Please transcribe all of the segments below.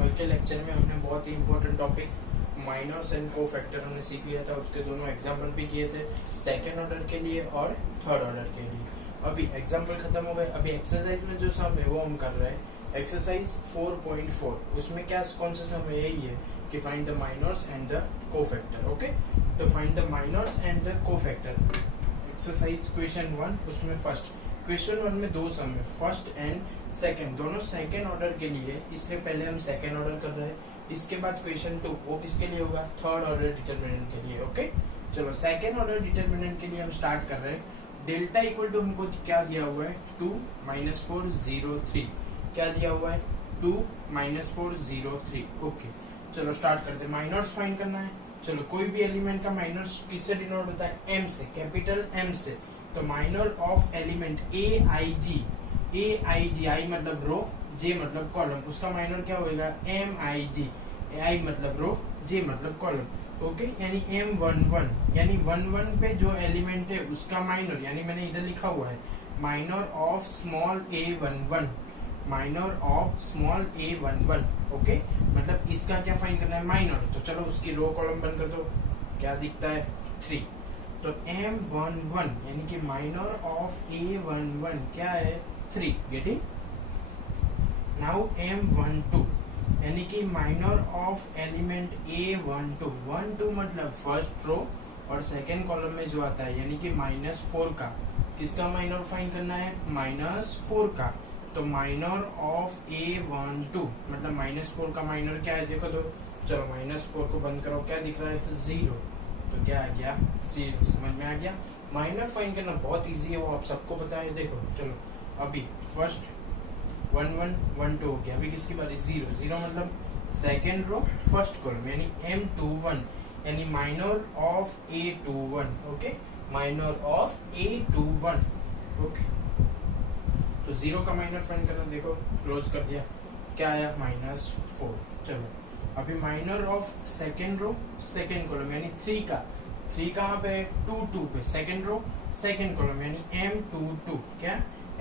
कल के लेक्चर में हमने बहुत ही important topic minors and cofactor हमने सीख लिया था, उसके दोनों एग्जाम्पल भी किए थे, सेकेंड ऑर्डर के लिए और थर्ड ऑर्डर के लिए। अभी एग्जाम्पल खत्म हो गए। अभी एक्सरसाइज में जो सम है वो हम कर रहे हैं, एक्सरसाइज 4.4। उसमें क्या कौन सा सम है, यही है कि find the minors and the cofactor. Okay, तो find the minors and the cofactor. Exercise question 1, उसमें फर्स्ट क्वेश्चन 1 में दो सम है, फर्स्ट एंड सेकंड, दोनों सेकंड ऑर्डर के लिए, इसलिए पहले हम सेकंड ऑर्डर कर रहे हैं। इसके बाद क्वेश्चन 2 वो किसके लिए होगा, थर्ड ऑर्डर डिटरमिनेंट के लिए। ओके, चलो सेकंड ऑर्डर डिटरमिनेंट के लिए हम स्टार्ट कर रहे हैं। डेल्टा इक्वल टू हमको क्या दिया हुआ है, 2 - 4 0 3। क्या दिया हुआ है, 2 - 4 0 3। ओके, चलो स्टार्ट करते हैं। माइनर्स फाइंड करना है। चलो कोई भी एलिमेंट का माइनर्स किससे डिनोट होता है, एम से, कैपिटल एम से। तो माइनर ऑफ एलिमेंट ए आई जी, आई मतलब रो, जे मतलब कॉलम, उसका माइनर क्या होगा, एम आई जी। आई मतलब रो, जे मतलब कॉलम। ओके, यानी M11, यानी 11 पे जो एलिमेंट है उसका माइनर, यानी मैंने इधर लिखा हुआ है minor of small a11, minor of small a11। Okay, मतलब इसका क्या फाइंड करना है, माइनर। तो चलो उसकी रो कॉलम बंद कर दो, क्या दिखता है, 3। तो M11 यानी कि माइनर ऑफ A11 क्या है, 3। गेटिंग? नाउ M12 यानी कि माइनर ऑफ एलिमेंट A12, 12 मतलब फर्स्ट रो और सेकेंड कॉलम में जो आता है, यानी कि -4 का, किसका माइनर फाइंड करना है, -4 का। तो माइनर ऑफ A12 मतलब -4 का माइनर क्या है, देखो तो, चलो -4 को बंद करो, क्या दिख रहा है, 0। तो क्या आ गया, 0। समझ में आ गया। माइनर फाइंड करना बहुत इजी है, वो आप सबको पता है। देखो चलो, अभी फर्स्ट 1 1 1 2 हो गया, अभी किसकी बारी, 0 0 मतलब सेकेंड रो फर्स्ट कॉलम, यानी M21 यानी minor of A21। Okay, minor of A21। Okay, तो 0 का माइनर फाइंड करना, देखो क्लोज कर दिया, क्या आया, -4। चलो अभी minor of second row second column यानी 3 का, 3 कहाँ पे, 2 2 पे, सेकेंड रो सेकेंड कॉलम यानी M22, क्या,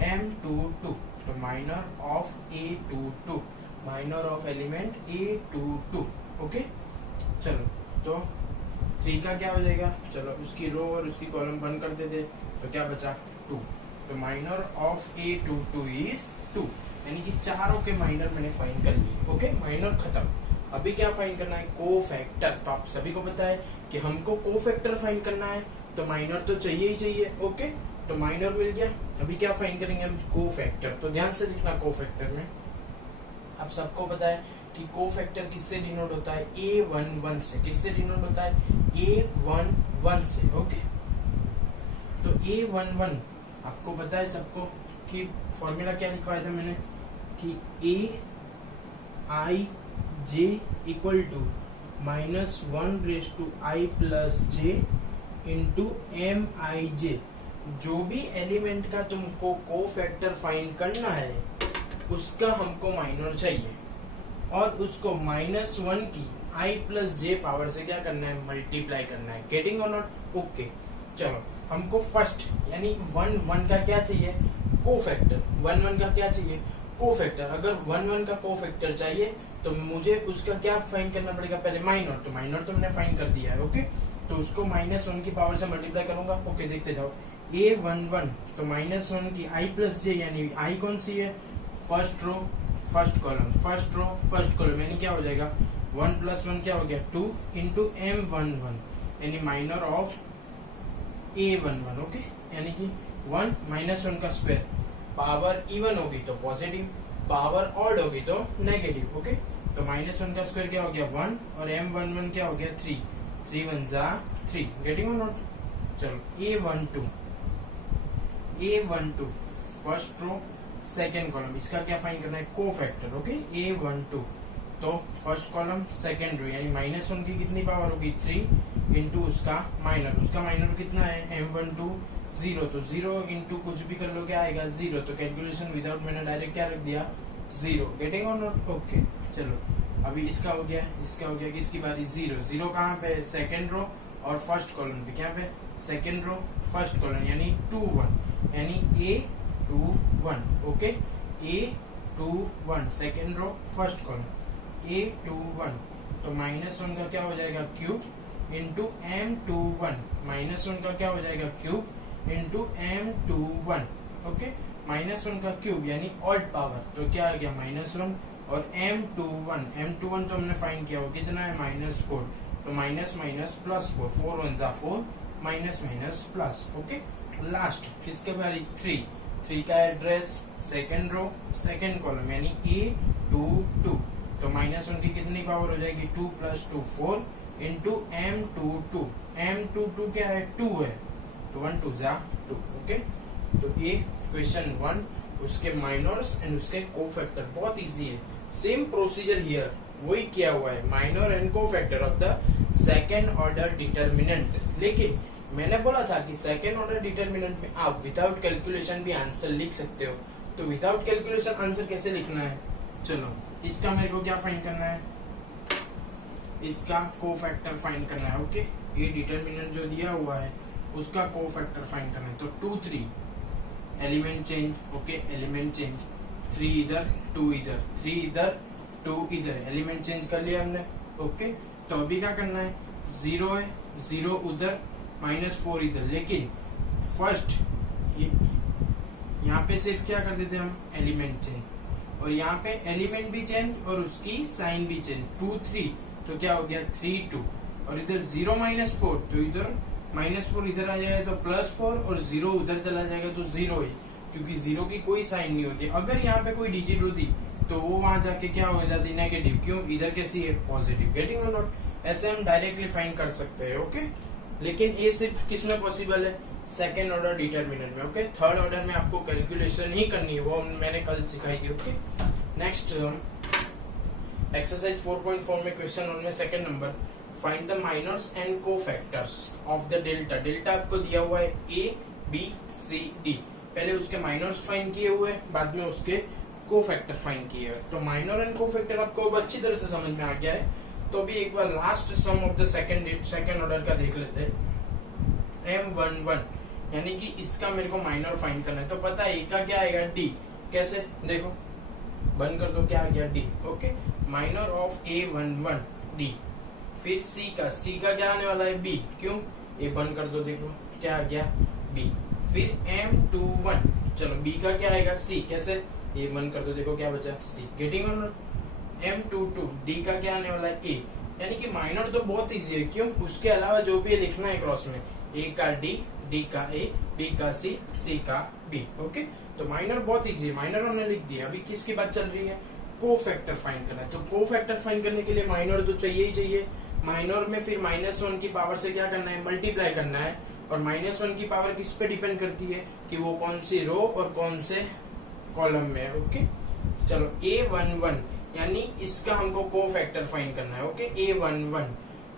M22। तो minor of A22, minor of element A22। Okay, चलो तो 3 का क्या हो जाएगा, चलो उसकी रो और उसकी कॉलम बंद करते थे, तो क्या बचा, 2। तो माइनर ऑफ A22 इज 2, यानी कि चारों के माइनर मैंने फाइंड कर लिए। ओके, माइनर खत्म। अभी क्या फाइंड करना है, कोफैक्टर। तो आप सभी को पता है कि हमको कोफैक्टर फाइंड करना है, तो माइनर तो चाहिए ही चाहिए। ओके, तो माइनर मिल गया। अभी क्या फाइंड करेंगे हम, कोफैक्टर। तो ध्यान से लिखना, कोफैक्टर में आप सबको पता है कि कोफैक्टर किससे डिनोट होता है, A11 से। किससे डिनोट होता है, A11 से। ओके, तो A11 आपको पता है सबको कि फॉर्मूला क्या लिखवाया था मैंने, कि A I J equal to -1/i+j इंटू MIJ। जो भी एलिमेंट का तुमको कोफैक्टर फाइंड करना है उसका हमको माइनर चाहिए, और उसको -1 की i+j पावर से क्या करना है, मल्टीप्लाई करना है। गेटिंग और नॉट? ओके, चलो हमको फर्स्ट यानी 1 1 का क्या चाहिए, कोफैक्टर। 1 1 का क्या चाहिए, कोफैक्टर। अगर 1 1 का कोफैक्टर चाहिए तो मुझे उसका क्या फाइंड करना पड़ेगा, पहले माइनर। तो माइनर तो मैंने फाइंड कर दिया है। ओके, तो उसको -1 की पावर से मल्टीप्लाई करूंगा। ओके, देखते जाओ, A11 तो -1 की i+j, यानी i कौन सी है, first row first column, first row first column, यानी क्या हो जाएगा, 1 + 1 क्या हो गया, 2 इंटू M11 यानी माइनर ऑफ A11। ओके, यानी कि 1 -1 का स्क्वायर, पावर इवन होगी तो पॉजिटिव, पावर ऑड होगी तो नेगेटिव। ओके, तो -1 का स्क्वायर क्या हो गया, 1, और M11 क्या हो गया, 3, 3 1 जा 3। गेटिंग और नॉट? चलो A12 first row second column, इसका क्या फाइंड करना है, कोफैक्टर। ओके, A12 तो फर्स्ट कॉलम सेकेंड रो, यानी -1 की कितनी पावर होगी, 3 इंटू उसका माइनर कितना है, M12 0। तो 0 इंटू कुछ भी कर लो, क्या आएगा, 0। तो कैलकुलेशन विदाउट मैंने डायरेक्ट क्या रख दिया, 0। गेटिंग और नॉट? ओके, चलो अभी इसका हो गया, इसका हो गया, किसकी बारी, 0 0 कहाँ पे, सेकेंड रो और फर्स्ट कॉलम पे, क्या पे, सेकेंड रो फर्स्ट कॉलम, यानी 2 1, यानी A21। Okay, A21 second row first column. A21 तो -1 का क्या हो जाएगा क्यूब इंटू M21 -1 का क्या हो जाएगा क्यूब इंटू M21 ओके। -1 का क्यूब यानी ऑड पावर तो क्या आ गया -1 और M21 तो हमने फाइंड किया वो कितना है -4 तो माइनस माइनस प्लस 4 4 1 जा 4 minus minus plus okay. Last किसके बारे 3 का address second row second column यानी A22 तो -1 की कितनी पावर हो जाएगी 2 + 2 4 इंटू M22 क्या है 2 है तो 1 2 जा 2 ओके। तो ये क्वेश्चन 1 उसके माइनर्स एंड उसके कोफैक्टर बहुत इजी है। सेम प्रोसीजर हियर वही किया हुआ है minor and cofactor of the second order determinant. लेकिन मैंने बोला था कि सेकेंड ऑर्डर डिटर्मिनेंट में आप विदाउट कैलकुलेशन भी आंसर लिख सकते हो। तो विदाउट कैलकुलेशन आंसर कैसे लिखना है चलो इसका मेरे को क्या फाइंड करना है इसका कोफैक्टर फाइंड करना है ओके। ये डिटर्मिनेंट जो दिया हुआ है उसका कोफैक्टर फाइंड करना है तो 2 3 element change okay element change 3 इधर 2 इधर 3 इधर 2 इधर एलिमेंट चेंज कर लिया हमने ओके। तो अभी क्या करना है 0 है 0 उधर -4 इधर। लेकिन फर्स्ट यहाँ पे सिर्फ क्या कर देते हम एलिमेंट चेंज और यहाँ पे एलिमेंट भी चेंज और उसकी साइन भी चेंज 2 3 तो क्या हो गया 3 2 और इधर 0 -4 तो इधर -4 इधर आ जाएगा तो +4 और 0 उधर चला जाएगा तो 0 है क्योंकि 0 की कोई साइन नहीं होती। अगर यहाँ पे कोई डिजिट होती तो वो वहां जाके क्या हो जाती नेगेटिव क्यों इधर कैसी है पॉजिटिव। गेटिंग और नॉट ऐसे हम डायरेक्टली फाइंड कर सकते हैं ओके। लेकिन ये सिर्फ किस में पॉसिबल है सेकेंड ऑर्डर डिटर्मिनेंट में ओके। थर्ड ऑर्डर में आपको कैलकुलेशन ही करनी है वो मैंने कल सिखाई थी ओके। नेक्स्ट एक्सरसाइज 4.4 में क्वेश्चन 1 में second number find the minors and cofactors of the delta. Delta आपको दिया हुआ है ABCD। पहले उसके माइनर्स फाइंड किए हुए बाद में उसके कोफैक्टर फाइंड किए हुए। तो माइनर एंड कोफैक्टर आपको अब अच्छी तरह से समझ में आ गया है। तो अभी एक बार last sum of the second order का देख लेते हैं M11 यानी कि इसका मेरे को माइनर फाइंड करना है। तो पता है का क्या आएगा D कैसे देखो बंद कर दो क्या आ गया D okay. Minor of A11 D फिर C का क्या आने वाला है B क्यों ये बंद कर दो देखो क्या आ गया B। फिर M21 चलो B का क्या आएगा C कैसे ये बंद कर दो देखो क्या बचा C। गेटिंग और नॉट M22 D का क्या आने वाला है A यानी कि माइनर तो बहुत इजी है क्यों उसके अलावा जो भी लिखना है क्रॉस में A का D का A B का C का B ओके। तो माइनर बहुत इजी है माइनर हमने लिख दिया। अभी किसकी बात चल रही है कोफैक्टर फाइंड करना है। तो कोफैक्टर फाइंड करने के लिए माइनर तो चाहिए ही चाहिए। माइनर में फिर -1 की पावर से क्या करना है मल्टीप्लाई करना है और -1 की पावर किस पे डिपेंड करती है कि वो कौन सी रो और कौन से कॉलम में है ओके। चलो A11 यानी इसका हमको कोफैक्टर फाइंड करना है ओके। A11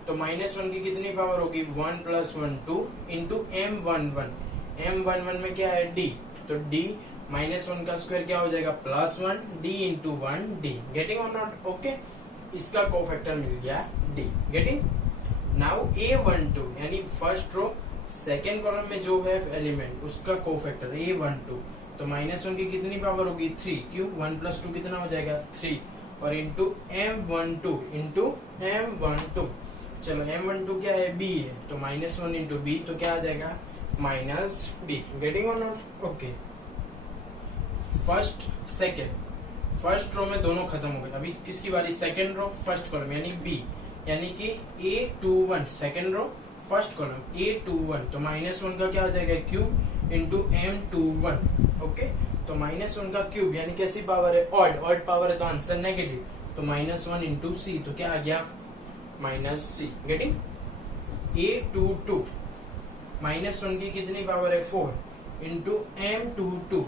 तो -1 की कितनी पावर होगी 1 + 1 2 इंटू M11 में क्या है D तो D -1 का स्क्वायर क्या हो जाएगा +1 D इंटू 1 D। गेटिंग और नॉट ओके। इसका कोफैक्टर मिल गया D। गेटिंग नाउ A12 यानी फर्स्ट रो सेकेंड कॉलम में जो है एलिमेंट उसका कोफैक्टर A12 तो -1 की कितनी पावर होगी 3 क्यों 1 + 2 कितना हो जाएगा 3 और इंटू M12 चलो M12 क्या है B है तो -1 इंटू B तो क्या आ जाएगा -B। गेटिंग और नॉट ओके। फर्स्ट रो में दोनों खत्म हो गए। अभी किसकी बारी सेकेंड रो फर्स्ट कॉलम यानी B यानी कि A21 second row first column A21 तो -1 का क्या आ जाएगा क्यूब इंटू M21 ओके। तो -1 का क्यूब यानी कैसी पावर है ऑड पावर है तो आंसर नेगेटिव तो -1 इंटू C तो क्या आ गया -C। गेटिंग A22 -1 की कितनी पावर है 4 इंटू M22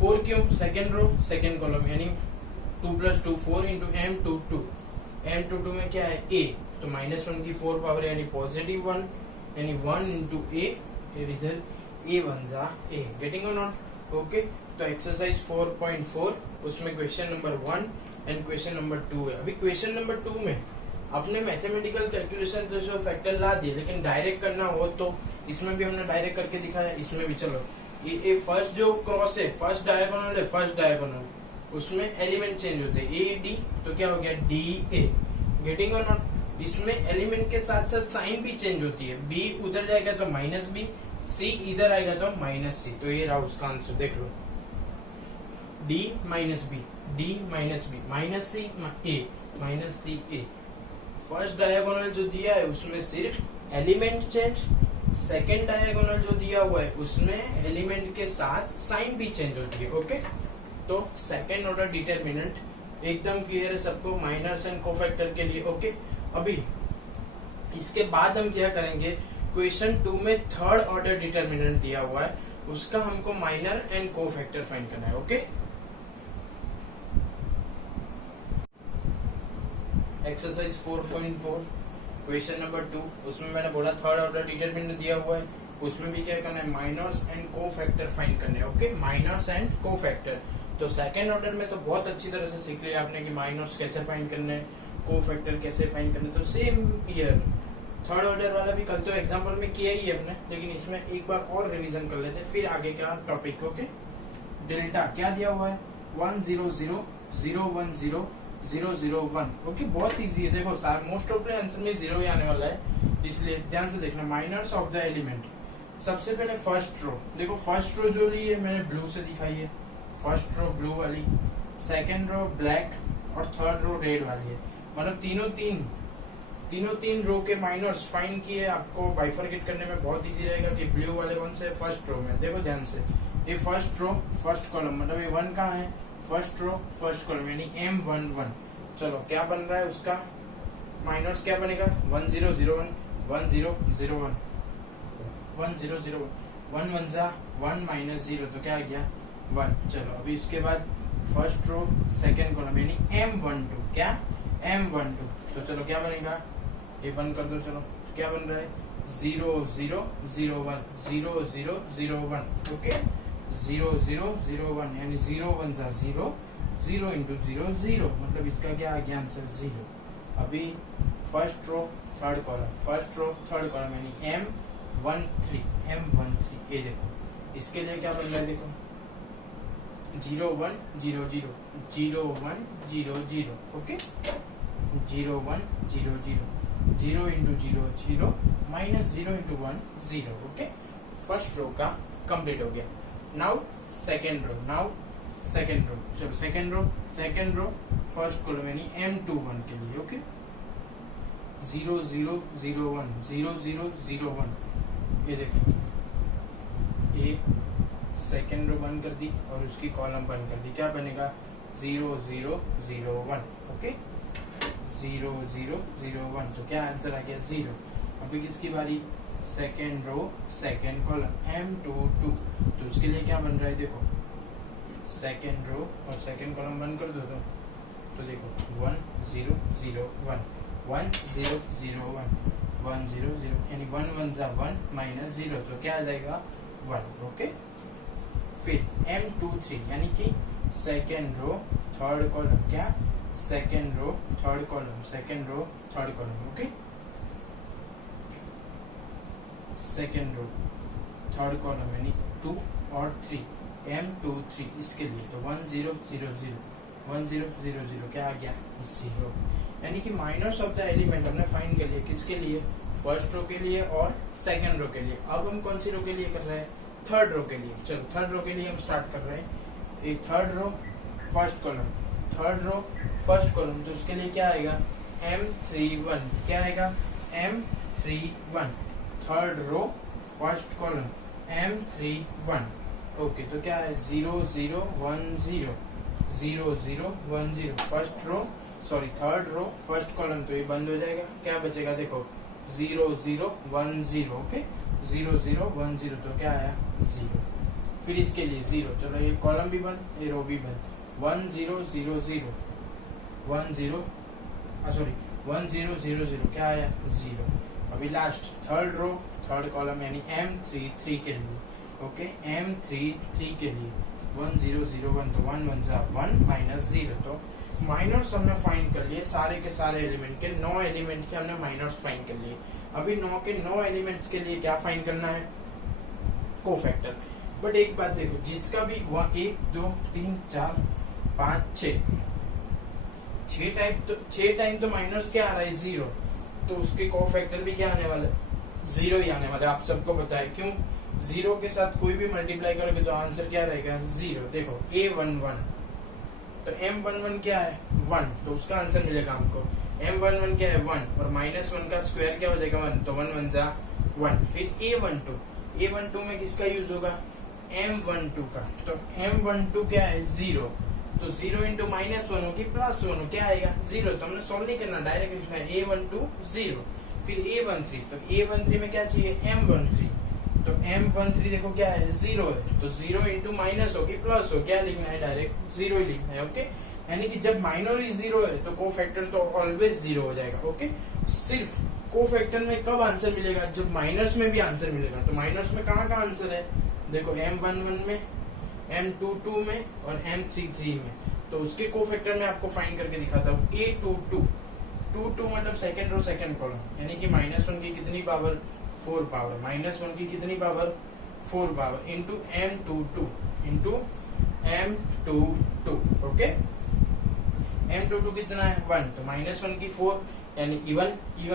4 क्यों सेकेंड रो सेकेंड कॉलम यानी 2 + 2 4 इंटू M22 में क्या है A तो -1 की 4 पावर यानी +1 यानी 1 इंटू A फिर इधर A बन जा A। गेटिंग और नॉट ओके। तो एक्सरसाइज 4.4 उसमें question number 1 and question number 2 है। अभी क्वेश्चन नंबर 2 में अपने मैथमेटिकल कैलकुलेशन तो फैक्टर ला दिए लेकिन डायरेक्ट करना हो तो इसमें भी हमने डायरेक्ट करके दिखाया इसमें भी। चलो ये फर्स्ट जो क्रॉस है फर्स्ट डायगोनल उसमें एलिमेंट चेंज होते हैं, ए डी तो क्या हो गया डी ए, गेटिंग और नॉट। इसमें एलिमेंट के साथ साथ साइन भी चेंज होती है, बी उधर जाएगा तो माइनस बी, सी इधर आएगा तो माइनस सी। तो ये रहा उसका आंसर, देख लो D minus B, D minus B, minus C A, minus C A. First diagonal जो दिया है उसमें सिर्फ एलिमेंट चेंज, सेकेंड डायगोनल जो दिया हुआ है उसमें एलिमेंट के साथ साइन भी चेंज होती है। ओके, तो सेकेंड ऑर्डर डिटरमिनेंट एकदम क्लियर है सबको माइनर्स एंड कोफैक्टर के लिए। ओके, अभी इसके बाद हम क्या करेंगे, क्वेश्चन 2 में थर्ड ऑर्डर डिटरमिनेंट दिया हुआ है, उसका हमको माइनर एंड कोफैक्टर फाइंड करना है। ओके, एक्सरसाइज 4.4 क्वेश्चन नंबर 2, उसमें मैंने बोला थर्ड ऑर्डर डिटरमिनेंट दिया हुआ है, उसमें भी क्या करना है, माइनर्स एंड कोफैक्टर फाइंड करने हैं। Okay, minors and cofactor. तो सेकेंड ऑर्डर में तो बहुत अच्छी तरह से सीख लिया आपने कि माइनर्स कैसे फाइंड करने हैं, कोफैक्टर कैसे फाइंड करने। तो सेम ईयर थर्ड ऑर्डर वाला भी कल तो एग्जांपल में किया ही है हमने, लेकिन इसमें एक बार और रिवीजन कर लेते हैं फिर आगे का टॉपिक। ओके, डेल्टा क्या दिया हुआ है, 1 0 0 0 1 0 0 0 1। ओके, बहुत इजी है, देखो मोस्ट ऑफ द आंसर में 0 ही आने वाला है, इसलिए ध्यान से देखना। माइनर्स ऑफ द एलिमेंट, सबसे पहले फर्स्ट रो, देखो फर्स्ट रो जो ली है मैंने ब्लू से दिखाई है, फर्स्ट रो ब्लू वाली, सेकेंड रो ब्लैक और थर्ड रो रेड वाली है, मतलब तीनों तीन रो के माइनर्स फाइंड किए। आपको बाइफरकेट करने में बहुत इजी रहेगा कि ब्लू वाले वन से फर्स्ट रो में, देखो ध्यान से, ये फर्स्ट रो फर्स्ट कॉलम, मतलब ये 1 कहाँ है, फर्स्ट रो फर्स्ट कॉलम, यानी M11। चलो क्या बन रहा है उसका माइनस, क्या बनेगा 1 0 0 1 1 0 0 1 1 0 0 1 1 जा 1 माइनस 0, तो क्या आ गया 1। चलो अभी उसके बाद फर्स्ट रो सेकेंड कॉलम यानी M12, क्या M12, तो चलो क्या बनेगा, ये बंद कर दो। चलो क्या बन रहा है 0 0 0 1 0 0 0 1। ओके, 0 0 0 1 यानी 0 1 जा 0, 0 इंटू 0 0, मतलब इसका क्या आ गया आंसर 0। अभी first row third column, first row third column यानी M13, ये देखो इसके लिए क्या बन रहा है, देखो 0 1 0 0 0 1 0 0। Okay, 0 1 0 0 0 into 0 0 minus 0 into 1 0। Okay, first row का कंप्लीट हो गया। नाउ सेकेंड रो, चलो सेकेंड रो फर्स्ट कॉलम यानी M21 के लिए। ओके, 0 0 0 1 0 0 0 1, ये देखो ये सेकेंड रो बंद कर दी और उसकी कॉलम बंद कर दी, क्या बनेगा 0 0 0 1। ओके, 0 0 0 1, तो क्या आंसर आ गया 0। अभी किसकी बारी, second row second column M22, तो उसके लिए क्या बन रहा है, देखो सेकेंड रो और सेकेंड कॉलम बंद कर दो तो देखो 1 0 0 1 1 0 0 1 1 0 0, यानी 1 1 जा 1 माइनस 0, तो क्या आ जाएगा 1। ओके, फिर M23 यानी कि सेकेंड रो थर्ड कॉलम, क्या second row third column, second row third column. Okay, second row third column यानी 2 और 3, M23 इसके लिए, तो 1 0 0 0 1 0 0 0, क्या आ गया 0। यानी कि माइनर्स ऑफ द एलिमेंट हमने फाइंड कर लिए, किसके लिए, फर्स्ट रो के लिए और सेकेंड रो के लिए। अब हम कौन सी रो के लिए कर रहे हैं, थर्ड रो के लिए। चलो थर्ड रो के लिए हम स्टार्ट कर रहे हैं, ये third row first column, third row first column, तो उसके लिए क्या आएगा M31, क्या आएगा M31, third row first column M31। Okay, तो क्या है 0 0 1 0 0 0 1 0, first row sorry third row first column, तो ये बंद हो जाएगा, क्या बचेगा देखो 0 0 1 0। ओके, 0 0 1 0, तो क्या आया 0। फिर इसके लिए 0, चलो ये कॉलम भी बंद, ये रो भी बंद, 1 0 0 0 1 0 सॉरी 1 0 0 0, क्या आया 0। अभी last third row third column यानी M33 के लिए। ओके, M33 के लिए 1 0 0 1, तो 1 1 जा 1 माइनस 0, तो माइनर्स हमने फाइंड कर लिए सारे के सारे एलिमेंट के, 9 एलिमेंट के हमने माइनर्स फाइंड कर लिए। अभी 9 के 9 एलिमेंट्स के लिए क्या फाइंड करना है, कोफैक्टर। बट एक बात देखो, जिसका भी 1 2 3 4 5 6 6 टाइम तो माइनस क्या आ रहा है 0, तो उसके कोफैक्टर भी क्या आने वाला है 0 ही आने वाला है। आप सबको पता है क्यों, 0 के साथ कोई भी मल्टीप्लाई करोगे तो आंसर क्या रहेगा 0। देखो A11 तो M11 क्या है 1, तो उसका आंसर मिलेगा हमको। M11 क्या है 1 और -1 का स्क्वायर क्या हो जाएगा 1, तो 1 1 जा 1। फिर A12 में किसका यूज होगा M12 का, तो M12 क्या है 0, तो 0 इंटू -1 हो कि +1 हो, क्या आएगा 0। तो हमने सॉल्व नहीं करना, डायरेक्ट लिखना है A12 0। फिर A13 तो A13 में क्या चाहिए M13, तो M13 देखो क्या है 0 है, तो 0 इंटू माइनस हो कि प्लस हो, क्या लिखना है डायरेक्ट 0 ही लिखना है। ओके, यानी कि जब माइनर ही 0 है तो कोफैक्टर तो ऑलवेज 0 हो जाएगा। ओके, सिर्फ कोफैक्टर में कब आंसर मिलेगा, जब माइनस में भी आंसर मिलेगा। तो माइनस में कहाँ का आंसर है, देखो M11 में, M22 में और M33 में, तो उसके कोफैक्टर में आपको फाइंड करके दिखाता हूँ। A22 मतलब सेकंड रो सेकंड कॉलम, यानी कि -1 की कितनी पावर 4 पावर, -1 की कितनी power 4 power into M22। Okay, M22 कितना है 1, तो -1 की 4 यानी इवन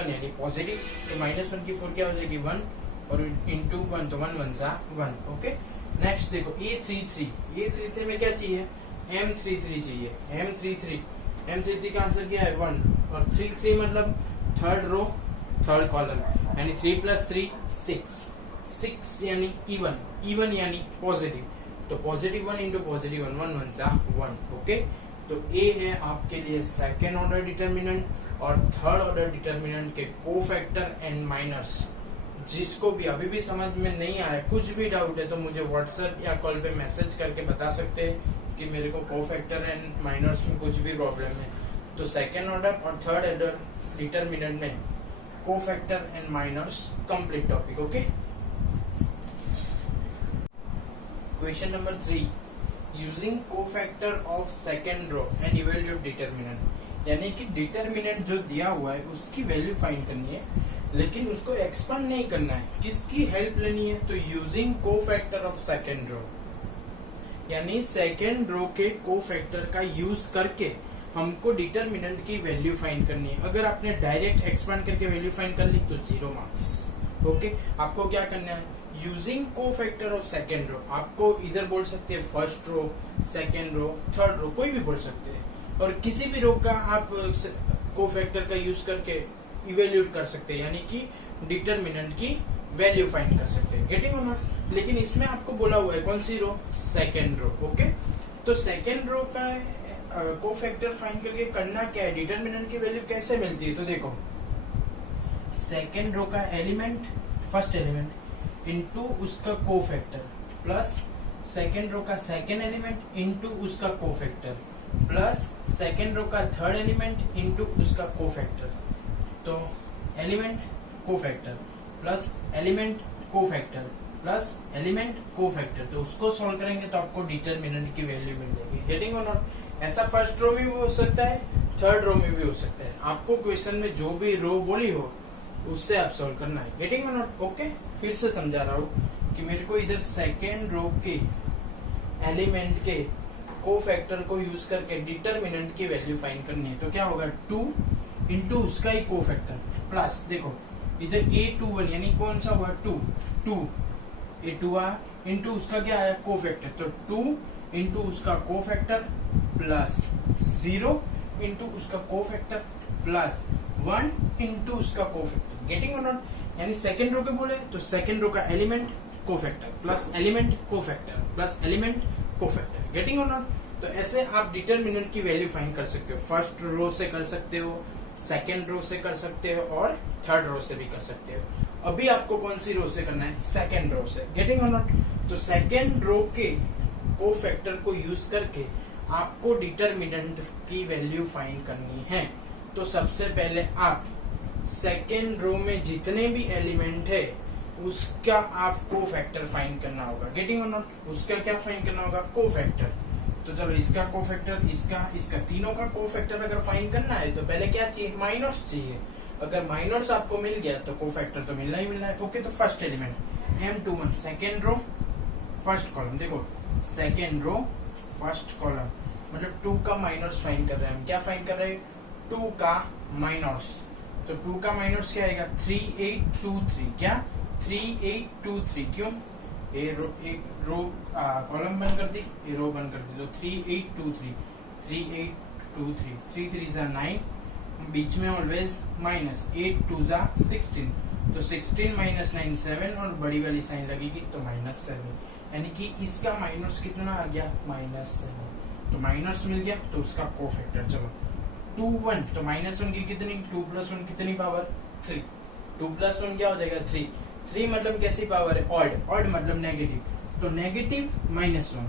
यानी पॉजिटिव, तो -1 की 4 क्या हो जाएगी 1 और इंटू 1 तो 1 1 सा 1। ओके, नेक्स्ट देखो A33 में क्या चाहिए M33 चाहिए, M33 का आंसर क्या है 1 और 33 मतलब थर्ड रो थर्ड कॉलम, यानी 3 + 3 6 यानी इवन यानी पॉजिटिव, तो +1 इंटू +1 1 1 सा 1। ओके, तो ए है आपके लिए सेकेंड ऑर्डर डिटर्मिनेंट और थर्ड ऑर्डर डिटर्मिनेंट के कोफैक्टर एंड माइनर्स। जिसको भी अभी भी समझ में नहीं आया, कुछ भी डाउट है, तो मुझे व्हाट्सएप या कॉल पे मैसेज करके बता सकते हैं कि मेरे को कोफैक्टर एंड माइनर्स में कुछ भी प्रॉब्लम है। तो सेकेंड ऑर्डर और थर्ड ऑर्डर डिटर्मिनेंट में cofactor and minors complete topic. Okay, question number 3, using cofactor of second row and evaluate determinant, यानी कि डिटर्मिनेंट जो दिया हुआ है उसकी वैल्यू फाइंड करनी है, लेकिन उसको एक्सपांड नहीं करना है। किसकी हेल्प लेनी है, तो using cofactor of second row, यानी सेकेंड रो के कोफैक्टर का यूज करके हमको डिटर्मिनेंट की वैल्यू फाइंड करनी है। अगर आपने डायरेक्ट एक्सपांड करके वैल्यू फाइंड कर ली तो 0 मार्क्स। ओके, आपको क्या करना है, using cofactor of second row, आपको इधर बोल सकते हैं first row, second row, third row, कोई भी बोल सकते हैं, और किसी भी रो का आप कोफैक्टर का यूज करके इवेल्यूट कर सकते हैं, यानी कि डिटर्मिनेंट की वैल्यू फाइंड कर सकते हैं। गेटिंग और नॉट, लेकिन इसमें आपको बोला हुआ है कौन सी रो, सेकेंड रो। ओके, तो सेकेंड रो का कोफैक्टर फाइंड करके करना क्या है, डिटर्मिनेंट की वैल्यू कैसे मिलती है, तो देखो सेकेंड रो का एलिमेंट, फर्स्ट एलिमेंट इनटू उसका कोफैक्टर प्लस सेकेंड रो का सेकेंड एलिमेंट इनटू उसका कोफैक्टर प्लस सेकेंड रो का थर्ड एलिमेंट इनटू उसका कोफैक्टर। तो element cofactor plus element cofactor plus element cofactor, तो उसको सॉल्व करेंगे तो आपको डिटर्मिनेंट की वैल्यू मिल जाएगी। गेटिंग और नॉट, ऐसा फर्स्ट रो में भी हो सकता है, थर्ड रो में भी हो सकता है, आपको क्वेश्चन में जो भी रो बोली हो उससे आप सॉल्व करना है। गेटिंग और नॉट, ओके, फिर से समझा रहा हूँ कि मेरे को इधर सेकेंड रो के एलिमेंट के कोफैक्टर को यूज करके डिटर्मिनेंट की वैल्यू फाइंड करनी है। तो क्या होगा 2 इंटू उसका ही कोफैक्टर प्लस, देखो इधर A21 यानी कौन सा हुआ 2 A2 इंटू उसका क्या आया कोफैक्टर, तो 2 इंटू उसका कोफैक्टर प्लस 0 इंटू उसका कोफैक्टर प्लस 1 इंटू उसका कोफैक्टर। गेटिंग और नॉट, यानी सेकेंड रो के बोले तो सेकेंड रो का element cofactor plus element cofactor plus element cofactor. Getting और नॉट, तो ऐसे आप डिटर्मिनेंट की वैल्यू फाइंड कर सकते हो। फर्स्ट रो से कर सकते हो, सेकेंड रो से कर सकते हो और थर्ड रो से भी कर सकते हो। अभी आपको कौन सी रो से करना है, सेकेंड रो से। गेटिंग और नॉट, तो सेकेंड रो के कोफैक्टर को यूज करके आपको डिटर्मिनेंट की वैल्यू फाइंड करनी है। तो सबसे पहले आप सेकेंड रो में जितने भी एलिमेंट है उसका आपको फैक्टर फाइंड करना होगा। गेटिंग और नॉट, उसका क्या फाइंड करना होगा, कोफैक्टर। तो चलो इसका कोफैक्टर, इसका तीनों का कोफैक्टर अगर फाइंड करना है तो पहले क्या चाहिए, माइनस चाहिए। अगर माइनस आपको मिल गया तो कोफैक्टर तो मिलना ही मिलना है। ओके, तो first element M21 second row first column, देखो सेकेंड रो फर्स्ट कॉलम मतलब 2 का माइनस फाइंड कर रहे हैं हम। क्या फाइंड कर रहे हैं? 2 का माइनस। तो 2 का माइनस क्या आएगा? 3823। क्या? 3823। क्यों? एक रो कॉलम बंद कर दी, ये रो बंद कर दी, तो 3823 3823 3 3 जा 9, बीच में ऑलवेज माइनस, 8 2 जा 16, तो 16 माइनस 9 7, और बड़ी वाली साइन लगेगी तो -7, यानी कि इसका माइनस कितना आ गया? -7। तो माइनस मिल गया तो उसका कोफैक्टर। चलो 2 1, तो -1 की कितनी? 2 + 1 कितनी पावर? 3। 2 + 1 क्या हो जाएगा? 3। 3 मतलब कैसी पावर है? ऑड। ऑड मतलब नेगेटिव, तो नेगेटिव -1,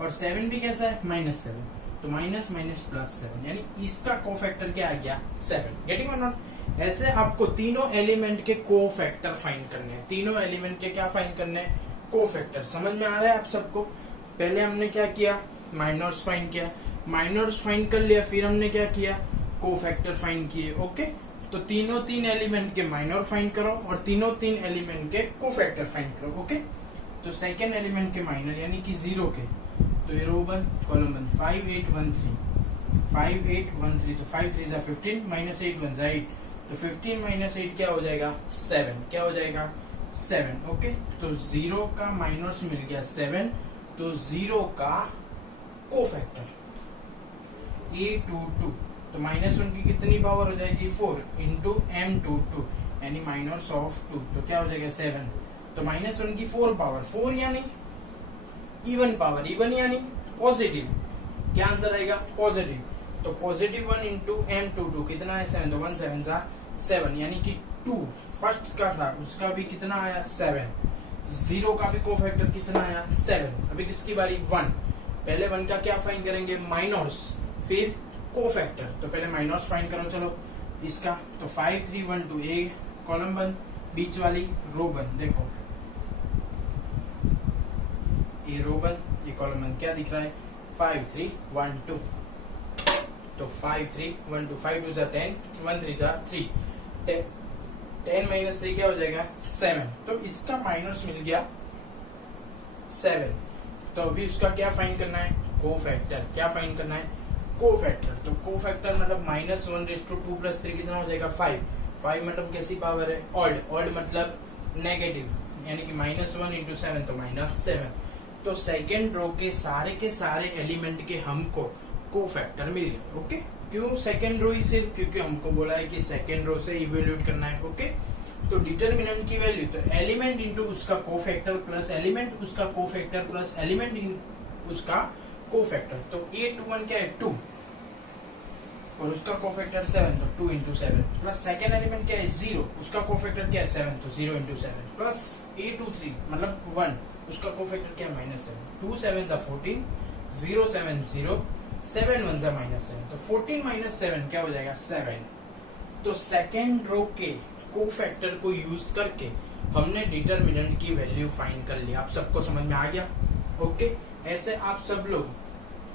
और 7 भी कैसा है? -7, तो माइनस माइनस +7, यानी इसका कोफैक्टर क्या आ गया? 7। गेटिंग और नॉट? ऐसे आपको तीनों एलिमेंट के कोफैक्टर फाइंड करने हैं। तीनों एलिमेंट के क्या फाइंड करने हैं? कोफैक्टर। समझ में आ रहा है आप सबको? पहले हमने क्या किया? माइनर्स फाइंड किया, माइनर्स फाइंड कर लिया, फिर हमने क्या किया? कोफैक्टर फाइंड किए। ओके, तो तीनों 3 एलिमेंट के माइनर फाइंड करो और तीनों 3 एलिमेंट के कोफैक्टर फाइंड करो। ओके, तो सेकेंड एलिमेंट के माइनर यानी कि 0 के, तो ये रो बंद कॉलम बंद, 5813 5813, तो 5 3 जा 15, -8 1 जा 8, तो 15 - 8 क्या हो जाएगा? 7। क्या हो जाएगा? 7। ओके, तो 0 का माइनस मिल गया 7, तो 0 का कोफैक्टर A22, तो -1 की कितनी पावर हो जाएगी? 4 इंटू M22, यानी -2, तो क्या हो जाएगा? 7। तो -1 की 4 पावर, 4 यानी इवन पावर, इवन यानी पॉजिटिव। क्या आंसर आएगा? पॉजिटिव। तो +1 इंटू M22 कितना है? 7, तो 1 7 जा 7, यानी कि 2 फर्स्ट का था उसका भी कितना आया? 7। 0 का भी कोफैक्टर कितना आया? 7। अभी किसकी बारी? 1। पहले 1 का क्या फाइंड करेंगे? माइनस, फिर कोफैक्टर। तो पहले माइनस फाइंड करो। चलो इसका, तो 5 3 1 2, ए कॉलम बंद, बीच वाली रो बंद। देखो ये रो बंद, ये कॉलम बंद। क्या दिख रहा है? 5 3 1 2, तो 5 3 1 2, 5 2 जा 10, 1 3 जा 3, 10 - 3 क्या हो जाएगा? 7। तो इसका माइनस मिल गया 7। तो अभी उसका क्या फाइंड करना है? कोफैक्टर। क्या फाइंड करना है? कोफैक्टर। तो कोफैक्टर मतलब -1/2 + 3 कितना हो जाएगा? 5। 5 मतलब कैसी पावर है? ऑड। ऑड मतलब नेगेटिव, यानी कि -1 × 7, तो -7। तो सेकेंड रो के सारे एलिमेंट के हमको कोफैक्टर मिल गया। ओके, क्यों सेकेंड रो ही सिर्फ? क्योंकि हमको बोला है कि सेकेंड रो से इवेल्यूएट करना है। ओके, तो डिटरमिनेंट की वैल्यू, तो एलिमेंट इंटू उसका कोफैक्टर प्लस एलिमेंट उसका कोफैक्टर प्लस एलिमेंट उसका कोफैक्टर। तो 8 1 क्या है? 2, और उसका कोफैक्टर 7, तो 2 × 7, प्लस सेकेंड एलिमेंट क्या है? 0, उसका कोफैक्टर क्या है? 7, तो 0 × 7, प्लस A23 मतलब 1, उसका कोफैक्टर क्या है? -7, 2 7 जा 14, 0 7 0, 7 1 जा -7, तो 14 - 7 क्या हो जाएगा? 7। तो सेकेंड रो के कोफैक्टर को यूज करके हमने डिटरमिनेंट की वैल्यू फाइंड कर लिया। आप सबको समझ में आ गया? ओके, ऐसे आप सब लोग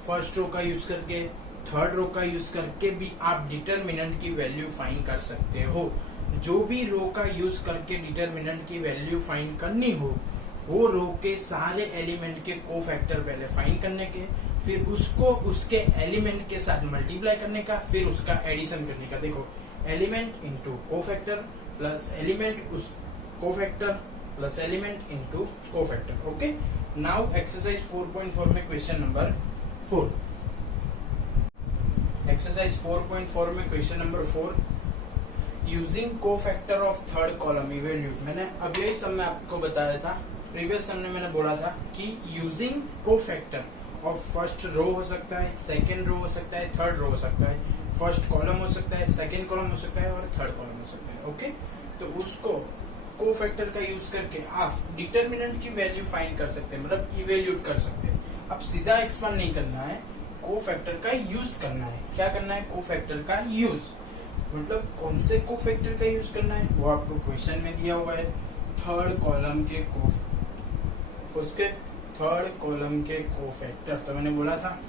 फर्स्ट रो का यूज करके, थर्ड रो का यूज करके भी आप डिटरमिनेंट की वैल्यू फाइंड कर सकते हो। जो भी रो का यूज करके डिटरमिनेंट की वैल्यू फाइंड करनी हो, वो रो के सारे एलिमेंट के कोफैक्टर पहले फाइंड करने के, फिर उसको उसके एलिमेंट के साथ मल्टीप्लाई करने का, फिर उसका एडिशन करने का। देखो, element into cofactor plus element उस cofactor plus element into cofactor. Okay, now exercise 4.4 में क्वेश्चन नंबर 4। एक्सरसाइज 4.4 में question number 4, using cofactor of third column evaluate. मैंने अभी यही सब में आपको बताया था, प्रीवियस सम में मैंने बोला था कि using cofactor of first row हो सकता है, सेकेंड रो हो सकता है, थर्ड रो हो सकता है, फर्स्ट कॉलम हो सकता है, सेकेंड कॉलम हो सकता है और थर्ड कॉलम हो सकता है। ओके, तो उसको कोफैक्टर का यूज करके आप डिटरमिनेंट की वैल्यू फाइंड कर सकते हैं, मतलब इवेल्यूट कर सकते हैं। अब सीधा एक्सपांड नहीं करना है, कोफैक्टर का यूज करना है। क्या करना है? कोफैक्टर का यूज, मतलब कौन से कोफैक्टर का यूज करना है वो आपको क्वेश्चन में दिया हुआ है। थर्ड कॉलम के उसके थर्ड कॉलम के कोफैक्टर, तो मैंने बोला था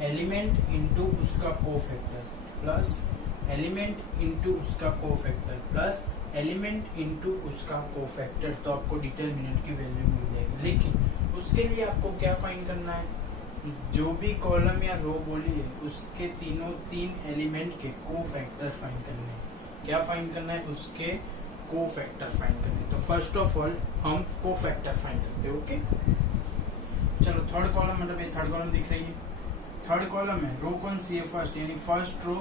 एलिमेंट इंटू उसका कोफैक्टर प्लस एलिमेंट इंटू उसका कोफैक्टर प्लस एलिमेंट इंटू उसका कोफैक्टर, तो आपको डिटरमिनेंट की वैल्यू मिल जाएगी। लेकिन उसके लिए आपको क्या फाइंड करना है? जो भी कॉलम या रो बोली है उसके तीन एलिमेंट के कोफैक्टर फाइंड करने हैं। क्या फाइंड करना है? उसके कोफैक्टर फाइंड करने हैं। तो फर्स्ट ऑफ ऑल हम कोफैक्टर फाइंड करते हैं। ओके, चलो थर्ड कॉलम, मतलब ये थर्ड कॉलम दिख रही है, थर्ड कॉलम है, रो कौन सी है? फर्स्ट, यानी फर्स्ट रो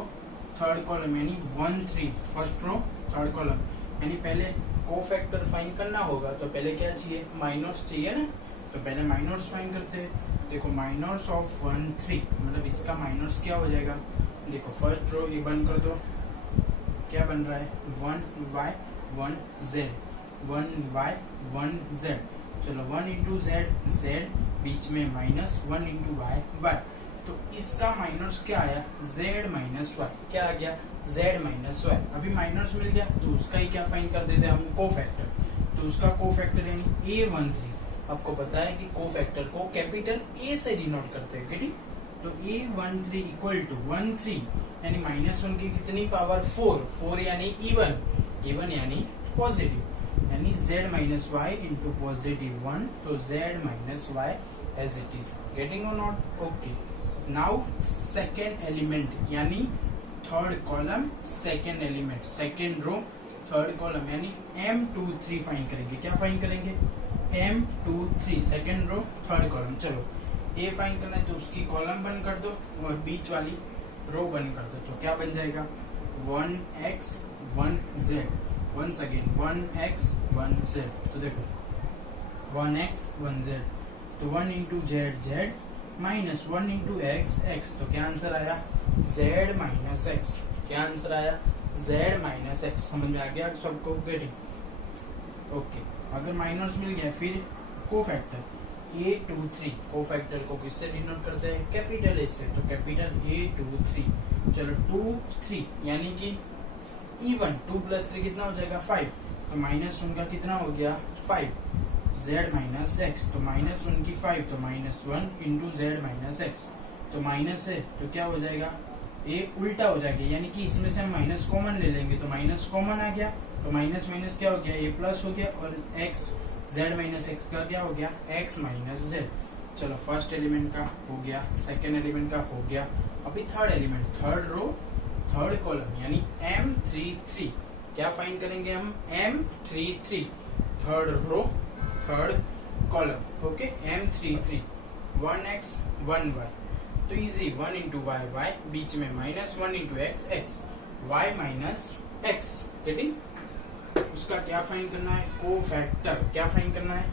थर्ड कॉलम, यानी 1 3, फर्स्ट रो थर्ड कॉलम। यानी पहले कोफैक्टर फाइंड करना होगा तो पहले क्या चाहिए? माइनर्स चाहिए ना, तो पहले माइनर्स फाइंड करते हैं। देखो माइनर्स ऑफ 1 3, मतलब इसका माइनर्स क्या हो जाएगा? देखो फर्स्ट रो ये बंद कर दो, क्या बन रहा है? 1y 1 z, 1y 1 z। चलो 1 इंटू जेड, जेड बीच में माइनस 1 इंटू वाई, वाई। तो इसका माइनस क्या आया? z minus Y. क्या आ गया? z minus Y. अभी माइनस मिल गया तो उसका ही क्या फाइंड कर देते हैं हम? कोफैक्टर। तो उसका कोफैक्टर यानी A13। आपको पता है कि कोफैक्टर को कैपिटल A से डिनोट करते हैं, ठीक? तो A13 इक्वल टू 1 3, यानी -1 की कितनी पावर? 4, 4 यानी इवन, इवन यानी पॉजिटिव, यानी z minus Y into positive 1, तो z minus Y as it is. Getting और not? Okay, now second element यानी third column, second element, second row third column, यानी M23 फाइंड करेंगे। क्या find करेंगे? M23, second row third column. चलो ए find करना है तो उसकी कॉलम बंद कर दो और बीच वाली रो बंद कर दो, तो क्या बन जाएगा? 1x 1z, once again 1x 1z। तो देखो 1x 1z, तो 1 into Z, Z minus 1 into X, x. तो क्या आंसर आया? z minus x. क्या आंसर आया? z minus x. समझ में आ गया सबको? गेटिंग? ओके, अगर माइनस मिल गया फिर कोफैक्टर A23, कोफैक्टर को किससे डिनोट करते हैं? कैपिटल A से, तो कैपिटल A23। चलो 2 3 यानी कि इवन, 2 प्लस 3 कितना हो जाएगा? 5। तो -1 का कितना हो गया? 5, z माइनस एक्स। तो -1 की 5, तो -1 इंटू जेड माइनस एक्स। तो माइनस है तो क्या हो जाएगा? ये उल्टा हो जाएगा, यानी कि इसमें से हम माइनस कॉमन ले लेंगे, तो माइनस कॉमन आ गया, तो माइनस माइनस क्या हो गया? ए प्लस हो गया, और एक्स z माइनस एक्स का क्या हो गया? x minus z। चलो फर्स्ट एलिमेंट का हो गया, सेकेंड एलिमेंट का हो गया। अभी third element, third row third column, यानी M33। क्या फाइंड करेंगे हम? M33, third row third column. Okay, M33 1x 1y, तो इजी 1 इंटू वाई, वाई बीच में minus 1 into X, X, Y minus X. Getting? उसका क्या फाइंड करना है? कोफैक्टर। क्या फाइंड करना है?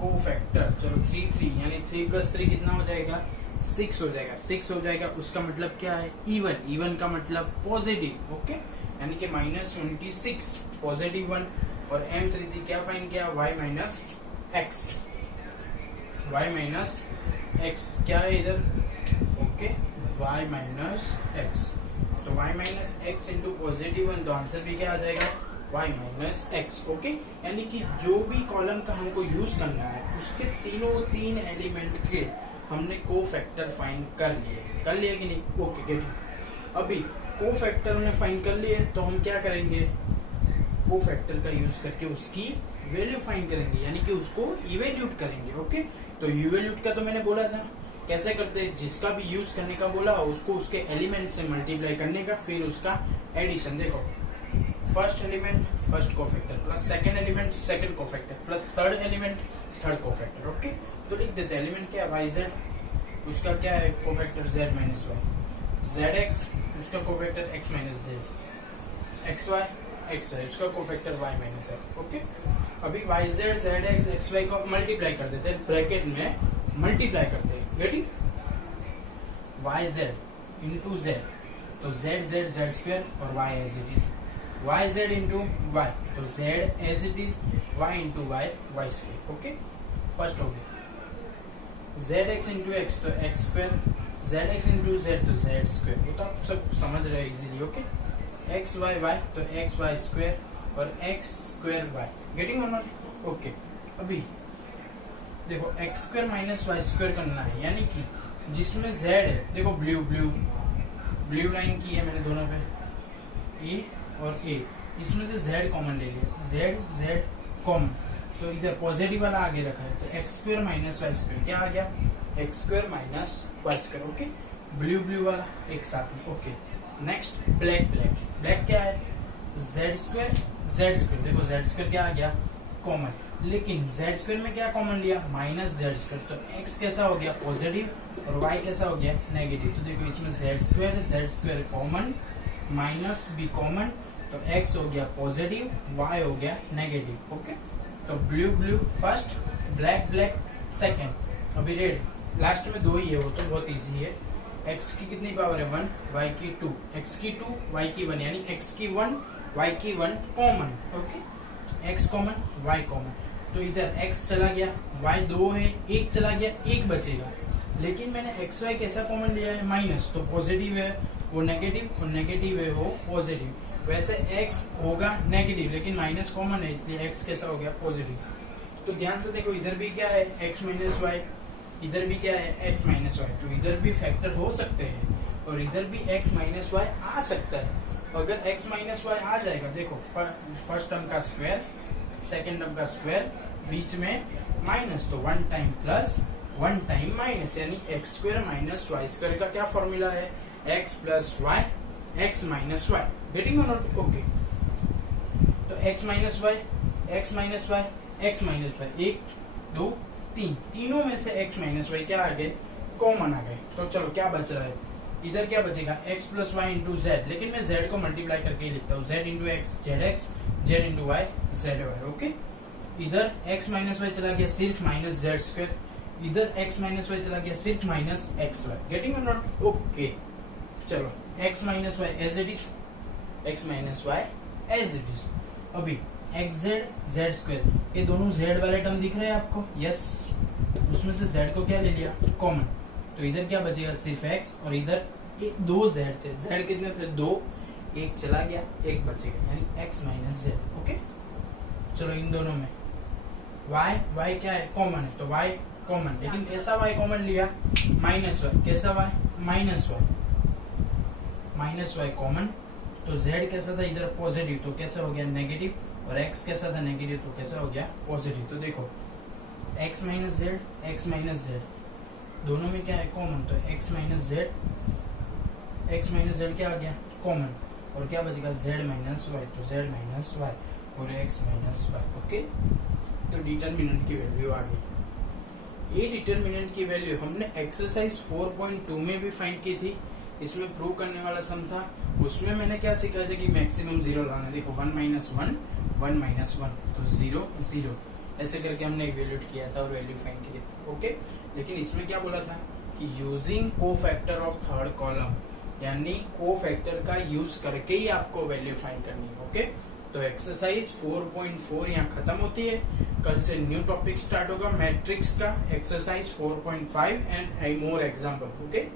कोफैक्टर। चलो 3 3, यानी 3 प्लस 3 कितना हो जाएगा? 6 हो जाएगा, 6 हो जाएगा। उसका मतलब क्या है? इवन, इवन का मतलब पॉजिटिव। ओके, यानी कि -1 की 6, पॉजिटिव 1, और M33 क्या फाइंड किया? y minus x, y minus x. क्या है इधर? Okay, y minus x. तो y minus x into positive 1, तो आंसर भी क्या आ जाएगा? y minus X. ओके, यानी कि जो भी कॉलम का हमको यूज करना है उसके तीन एलिमेंट के हमने कोफैक्टर फाइंड कर लिए कि नहीं? Okay, getting? अभी कोफैक्टर में फाइंड कर लिए तो हम क्या करेंगे? कोफैक्टर का यूज करके उसकी वैल्यू फाइंड करेंगे, यानी कि उसको इवेल्यूट करेंगे। ओके, तो इवेल्यूट का तो मैंने बोला था कैसे करते हैं? जिसका भी यूज करने का बोला उसको उसके एलिमेंट से मल्टीप्लाई करने का, फिर उसका एडिशन। देखो first element first cofactor, plus second element second cofactor, plus third element third cofactor. Okay, तो लिख देते हैं एलिमेंट क्या? वाई जेड, उसका क्या है cofactor? Z minus Y. Z X, उसका cofactor X minus Z. X Y, X Y, उसका cofactor Y minus X. Okay, अभी Y Z Z X X Y को मल्टीप्लाई कर देते हैं, ब्रैकेट में मल्टीप्लाई करते हैं। Getting? Y Z into Z, तो जेड जेड जेड स्क्वायर और Y as it is, Y Z into Y, तो Z as it is, Y into Y, Y square. Okay, first हो गया। जेड एक्स इंटू एक्स, तो X square, Z X into Z, तो Z square. वो तो आप सब समझ रहे हैं easily. Okay, X Y Y, तो एक्स वाई स्क्वायर और एक्स स्क्वायर वाई। गेटिंग और नॉट? ओके, अभी देखो X square minus Y square करना है, यानी कि जिसमें जेड है, देखो ब्लू ब्लू ब्लू लाइन की है मैंने दोनों पे, ए और ए, इसमें से जेड कॉमन ले लिया, जेड जेड कॉमन, तो इधर पॉजिटिव वाला आगे रखा है, तो X square minus Y square क्या आ गया? X square minus Y square. Okay, blue blue वाला एक साथ में। Okay, next black black. Black क्या है? Z square Z square. देखो जेड स्क्वायर क्या आ गया? कॉमन। लेकिन जेड स्क्वायर में क्या कॉमन लिया? Minus z square. तो एक्स कैसा हो गया? पॉजिटिव, और वाई कैसा हो गया? नेगेटिव। तो देखो इसमें जेड स्क्वायर कॉमन, माइनस भी कॉमन, तो एक्स हो गया पॉजिटिव, वाई हो गया नेगेटिव। ओके, तो blue blue first, black black second. अभी रेड लास्ट में दो ही है, वो तो बहुत इजी है। एक्स की कितनी पावर है? 1, वाई की 2, एक्स की 2, वाई की 1, यानी एक्स की 1, वाई की 1 common. Okay, X common, Y common. तो इधर एक्स चला गया, वाई 2 है, 1 चला गया, 1 बचेगा। लेकिन मैंने एक्स वाई कैसा कॉमन लिया है? माइनस, तो पॉजिटिव है वो नेगेटिव, और नेगेटिव है वो पॉजिटिव। वैसे एक्स होगा नेगेटिव, लेकिन माइनस कॉमन है, इसलिए एक्स कैसा हो गया? पॉजिटिव। तो ध्यान से देखो, इधर भी क्या है? एक्स माइनस वाई, इधर भी क्या है? X minus Y. तो इधर भी फैक्टर हो सकते हैं, और इधर भी एक्स माइनस वाई आ सकता है। अगर एक्स माइनस वाई आ जाएगा, देखो फर्स्ट टर्म का स्क्वायर, सेकेंड टर्म का स्क्वायर, बीच में माइनस, तो 1 टाइम प्लस 1 टाइम माइनस, यानी x square minus Y square का क्या फॉर्मूला है? X plus y, x minus y. Getting और नॉट? ओके, तो x minus y, x minus y, x minus y, 1 2 3, तीनों में से एक्स माइनस वाई क्या आ गए? कॉमन आ गए। तो चलो क्या बच रहा है? इधर क्या बचेगा? X plus y into z, लेकिन मैं जेड को मल्टीप्लाई करके ही लिखता हूँ। Z into x z x, z into y z y. Okay, इधर एक्स माइनस वाई चला गया सिर्फ माइनस जेड स्क्वायर, इधर एक्स माइनस वाई चला गया सिर्फ माइनस एक्स वाई। गेटिंग और नॉट? ओके, चलो x minus Y as it is, x minus Y as it is. अभी एक्स जेड जेड स्क्वायर, ये दोनों जेड वाले टर्म दिख रहे हैं आपको? यस, उसमें से जेड को क्या ले लिया? कॉमन। तो इधर क्या बचेगा? सिर्फ एक्स, और इधर दो जेड थे। जेड कितने थे? 2, 1 चला गया, 1 बचेगा, यानी एक्स माइनस जेड। ओके, चलो इन दोनों में वाई, वाई क्या है? कॉमन है, तो वाई कॉमन। लेकिन कैसा वाई कॉमन लिया? Minus Y. कैसा Y? Minus Y, minus Y common. तो जेड कैसा था? इधर पॉजिटिव, तो कैसा हो गया? नेगेटिव, और x कैसा था? नेगेटिव, तो कैसा हो गया? पॉजिटिव। तो देखो x minus Z, x minus Z, दोनों में क्या है? कॉमन। तो x माइनस जेड क्या आ गया? कॉमन, और क्या बचेगा? z माइनस वाई, तो z माइनस वाई और x माइनस वाई। ओके, तो डिटर्मिनेंट की वैल्यू आ गई। ये डिटर्मिनेंट की वैल्यू हमने एक्सरसाइज 4.2 में भी फाइंड की थी। इसमें प्रूव करने वाला सम था, उसमें मैंने क्या सिखाया था कि मैक्सिमम 0 लाना। देखो 1 माइनस 1, 1 माइनस 1, तो 0 0, ऐसे करके हमने इवेल्यूएट किया था और वैल्यू फाइंड की थी। ओके, लेकिन इसमें क्या बोला था कि using cofactor of third column, यानी कोफैक्टर का यूज करके ही आपको वैल्यू फाइंड करनी है। ओके, तो एक्सरसाइज 4.4 यहाँ खत्म होती है। कल से न्यू टॉपिक स्टार्ट होगा मैट्रिक्स का, exercise 4.5 and more example. Okay.